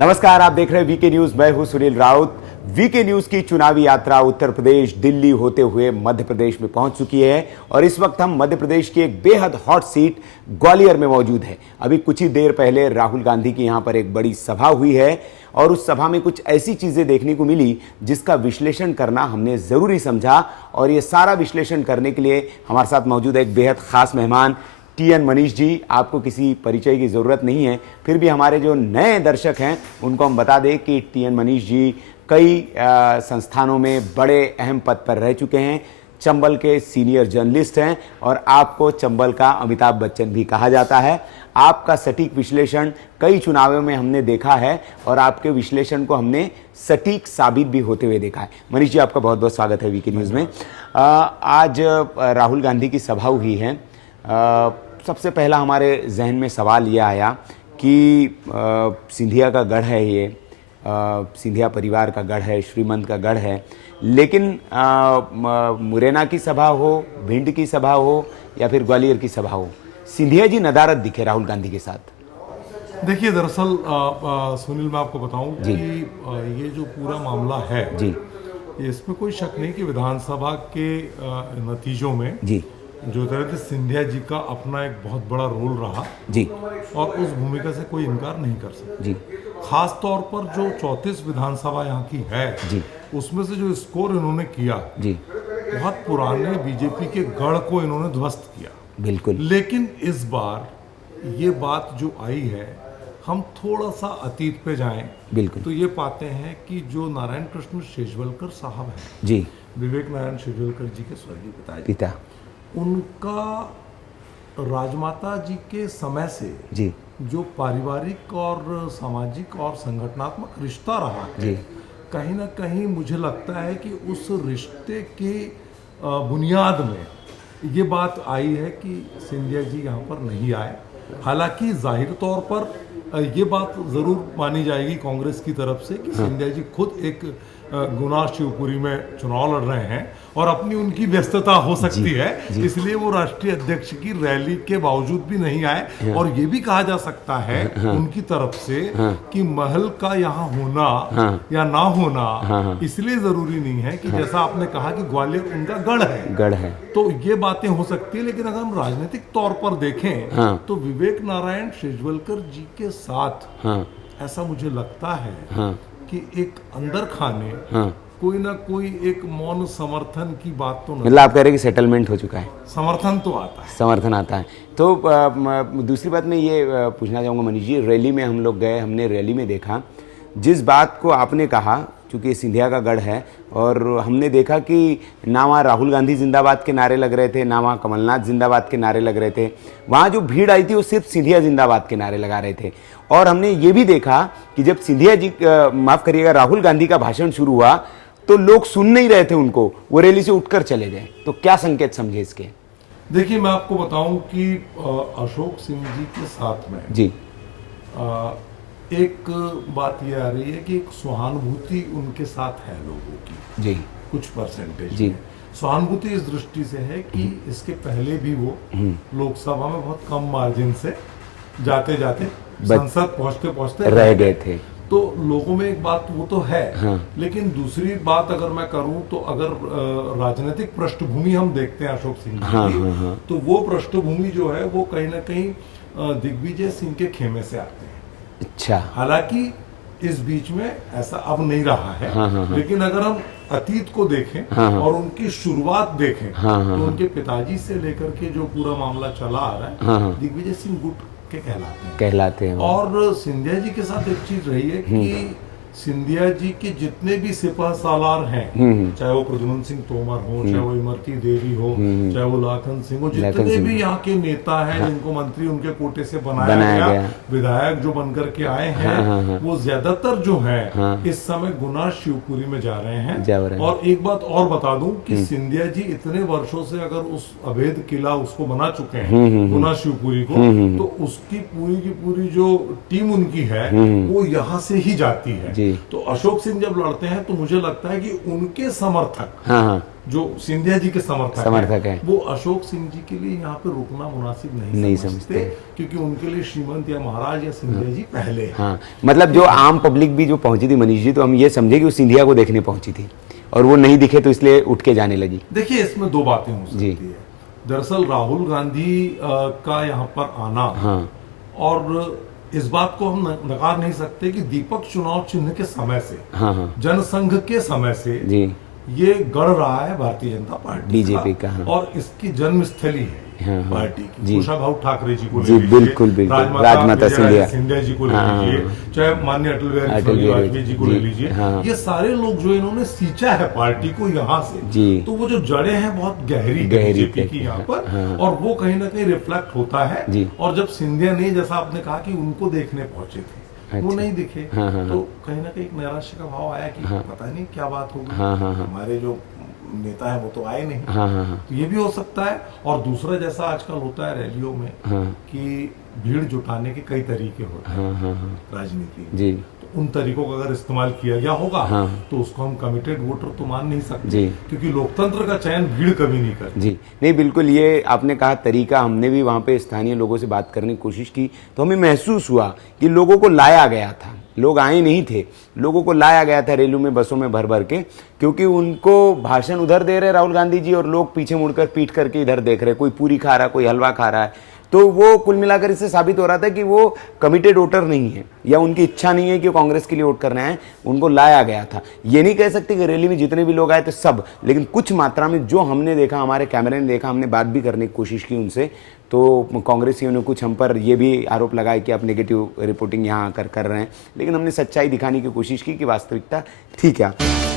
नमस्कार, आप देख रहे हैं वीके न्यूज। मैं हूं सुनील राउत। वीके न्यूज की चुनावी यात्रा उत्तर प्रदेश, दिल्ली होते हुए मध्य प्रदेश में पहुंच चुकी है और इस वक्त हम मध्य प्रदेश की एक बेहद हॉट सीट ग्वालियर में मौजूद है। अभी कुछ ही देर पहले राहुल गांधी की यहां पर एक बड़ी सभा हुई है और उस सभा में कुछ ऐसी चीजें देखने को मिली जिसका विश्लेषण करना हमने जरूरी समझा। और ये सारा विश्लेषण करने के लिए हमारे साथ मौजूद है एक बेहद खास मेहमान टीएन मनीष जी। आपको किसी परिचय की ज़रूरत नहीं है, फिर भी हमारे जो नए दर्शक हैं उनको हम बता दें कि टीएन मनीष जी कई संस्थानों में बड़े अहम पद पर रह चुके हैं। चंबल के सीनियर जर्नलिस्ट हैं और आपको चंबल का अमिताभ बच्चन भी कहा जाता है। आपका सटीक विश्लेषण कई चुनावों में हमने देखा है और आपके विश्लेषण को हमने सटीक साबित भी होते हुए देखा है। मनीष जी, आपका बहुत बहुत स्वागत है वीके न्यूज़ में। आज राहुल गांधी की सभा हुई है। सबसे पहला हमारे जहन में सवाल ये आया कि सिंधिया का गढ़ है ये, सिंधिया परिवार का गढ़ है, श्रीमंत का गढ़ है, लेकिन मुरैना की सभा हो, भिंड की सभा हो या फिर ग्वालियर की सभा हो, सिंधिया जी नदारद दिखे राहुल गांधी के साथ। देखिए, दरअसल सुनील, मैं आपको बताऊं कि ये जो पूरा मामला है जी, इसमें कोई शक नहीं कि विधानसभा के नतीजों में जी ज्योतिरादित्य सिंधिया जी का अपना एक बहुत बड़ा रोल रहा जी और उस भूमिका से कोई इनकार नहीं कर सकता। जी खास तौर पर जो 34 विधानसभा यहाँ की है जी उसमें से जो स्कोर इन्होंने किया, जी बहुत पुराने बीजेपी के गढ़ को इन्होंने ध्वस्त किया। बिल्कुल। लेकिन इस बार ये बात जो आई है, हम थोड़ा सा अतीत पे जाएं बिल्कुल तो ये पाते हैं कि जो नारायण कृष्ण शेजवलकर साहब हैं, जी, विवेक नारायण शेजवलकर जी के स्वर्गीय पिताजी, पिता, उनका राजमाता जी के समय से जी जो पारिवारिक और सामाजिक और संगठनात्मक रिश्ता रहा है, जी, कहीं ना कहीं मुझे लगता है कि उस रिश्ते के बुनियाद में ये बात आई है कि सिंधिया जी यहाँ पर नहीं आए। हालांकि जाहिर तौर पर ये बात जरूर मानी जाएगी कांग्रेस की तरफ से कि सिंधिया जी खुद एक गुना शिवपुरी में चुनाव लड़ रहे हैं और अपनी उनकी व्यस्तता हो सकती है, इसलिए वो राष्ट्रीय अध्यक्ष की रैली के बावजूद भी नहीं आए। और ये भी कहा जा सकता है उनकी तरफ से कि महल का यहाँ होना या ना होना इसलिए जरूरी नहीं है कि जैसा आपने कहा कि ग्वालियर उनका गढ़ है, तो ये बातें हो सकती है। लेकिन अगर हम राजनीतिक तौर पर देखें तो विवेक नारायण शेजवलकर जी के साथ ऐसा मुझे लगता है कि एक अंदर खाने कोई ना कोई एक मौन समर्थन की बात तो मतलब आप कह रहे हैं कि सेटलमेंट हो चुका है, समर्थन तो आता है, समर्थन आता है। तो दूसरी बात मैं ये पूछना चाहूँगा मनीष जी, रैली में हम लोग गए, हमने रैली में देखा जिस बात को आपने कहा, चूँकि सिंधिया का गढ़ है और हमने देखा कि ना वहाँ राहुल गांधी जिंदाबाद के नारे लग रहे थे, ना वहाँ कमलनाथ जिंदाबाद के नारे लग रहे थे। वहाँ जो भीड़ आई थी वो सिर्फ सिंधिया जिंदाबाद के नारे लगा रहे थे। और हमने ये भी देखा कि जब सिंधिया जी माफ़ करिएगा राहुल गांधी का भाषण शुरू हुआ तो लोग सुन नहीं रहे थे उनको, वो रैली से उठकर चले गए। तो क्या संकेत समझे इसके? देखिए, मैं आपको बताऊं कि अशोक सिंह जी के साथ में जी एक बात ये आ रही है कि एक सहानुभूति उनके साथ है लोगों की, जी कुछ परसेंटेज जी। सहानुभूति इस दृष्टि से है कि इसके पहले भी वो लोकसभा में बहुत कम मार्जिन से जाते जाते संसद पहुंचते पहुंचते रह गए थे। तो लोगों में एक बात वो तो है। लेकिन दूसरी बात अगर मैं करूं तो अगर राजनीतिक पृष्ठभूमि हम देखते हैं अशोक सिंह की, तो वो पृष्ठभूमि जो है वो कहीं ना कहीं दिग्विजय सिंह के खेमे से आते हैं। अच्छा। हालांकि इस बीच में ऐसा अब नहीं रहा है, लेकिन अगर हम अतीत को देखें और उनकी शुरुआत देखें तो उनके पिताजी से लेकर के जो पूरा मामला चला आ रहा है, दिग्विजय सिंह गुट के कहलाते हैं। और सिंधिया जी के साथ एक चीज रही है कि सिंधिया जी के जितने भी सिपह सालार हैं, चाहे वो प्रद्युम्न सिंह तोमर हो, चाहे वो इमरती देवी हो, चाहे वो लाखन सिंह हो, जितने भी यहाँ के नेता हैं जिनको मंत्री उनके कोटे से बनाया गया, विधायक जो बनकर के आए हैं, वो ज्यादातर जो है इस समय गुना शिवपुरी में जा रहे हैं। और एक बात और बता दूं कि सिंधिया जी इतने वर्षों से अगर उस अवैध किला उसको बना चुके हैं गुना शिवपुरी को, तो उसकी पूरी की पूरी जो टीम उनकी है वो यहाँ से ही जाती है। जी। तो अशोक सिंह जब लड़ते हैं तो मुझे लगता है कि उनके समर्थक, हाँ हाँ, जो सिंधिया जी के समर्थक हैं, वो अशोक सिंह जी के लिए यहाँ पे रुकना मुनासिब नहीं समझते, क्योंकि उनके लिए श्रीमंत या महाराज या सिंधिया जी पहले हैं। हाँ, मतलब जो आम पब्लिक भी जो पहुंची थी मनीष जी, तो हम ये समझे कि वो सिंधिया को देखने पहुंची थी और वो नहीं दिखे तो इसलिए उठ के जाने लगी। देखिए, इसमें दो बातें हो सकती है। दरअसल राहुल गांधी का यहाँ पर आना, हाँ, और इस बात को हम नकार नहीं सकते कि दीपक चुनाव चिन्ह के समय से, हाँ हाँ, जनसंघ के समय से जी, ये गढ़ रहा है भारतीय जनता पार्टी, बीजेपी का, हाँ। और इसकी जन्मस्थली है, हाँ, हाँ, पार्टी की। जी, कुशाभाऊ ठाकरे जी को जी, ले लीजिए, बिल्कुल बिल्कुल, राजमाता सिंधिया जी को ले हाँ, लीजिए, चाहे माननीय अटल बिहारी वाजपेयी जी को ले लीजिए, हाँ, ये सारे लोग जो इन्होंने सींचा है पार्टी को यहाँ से, जी, तो वो जो जड़ें हैं बहुत गहरी बीजेपी की यहाँ पर, हाँ, और वो कहीं ना कहीं रिफ्लेक्ट होता है। जी। और जब सिंधिया ने, जैसा आपने कहा कि उनको देखने पहुंचे थे, वो नहीं दिखे, हाँ, हाँ, तो कहीं ना कहीं एक नैराश्य का भाव आया कि पता नहीं क्या बात होगी, हाँ, हाँ, हाँ, हमारे जो नेता है वो तो आए नहीं। हाँ, हाँ, हाँ, तो ये भी हो सकता है। और दूसरा, जैसा आजकल होता है रैलियों में, हाँ, कि भीड़ जुटाने के कई तरीके होते हैं, हाँ, हाँ, हाँ, राजनीति में, जी, तो उन तरीकों का अगर इस्तेमाल किया गया होगा, हाँ, तो उसको हम कमिटेड वोटर तो मान नहीं सकते, जी, क्योंकि लोकतंत्र का चयन भीड़ कभी नहीं करती। जी, नहीं बिल्कुल, ये आपने कहा तरीका, हमने भी वहाँ पे स्थानीय लोगों से बात करने की कोशिश की तो हमें महसूस हुआ कि लोगों को लाया गया था, लोग आए नहीं थे, लोगों को लाया गया था रेलू में, बसों में भर भर के, क्योंकि उनको भाषण उधर दे रहे राहुल गांधी जी और लोग पीछे मुड़कर पीट करके इधर देख रहे, कोई पूरी खा रहा है, कोई हलवा खा रहा है। तो वो कुल मिलाकर इससे साबित हो रहा था कि वो कमिटेड वोटर नहीं है, या उनकी इच्छा नहीं है कि कांग्रेस के लिए वोट करना है, उनको लाया गया था। ये नहीं कह सकते कि रैली में जितने भी लोग आए थे सब, लेकिन कुछ मात्रा में जो हमने देखा, हमारे कैमरे ने देखा, हमने बात भी करने की कोशिश की उनसे, तो कांग्रेसियों ने कुछ हम पर ये भी आरोप लगाया कि आप नेगेटिव रिपोर्टिंग यहाँ आकर कर रहे हैं, लेकिन हमने सच्चाई दिखाने की कोशिश की कि वास्तविकता ठीक है।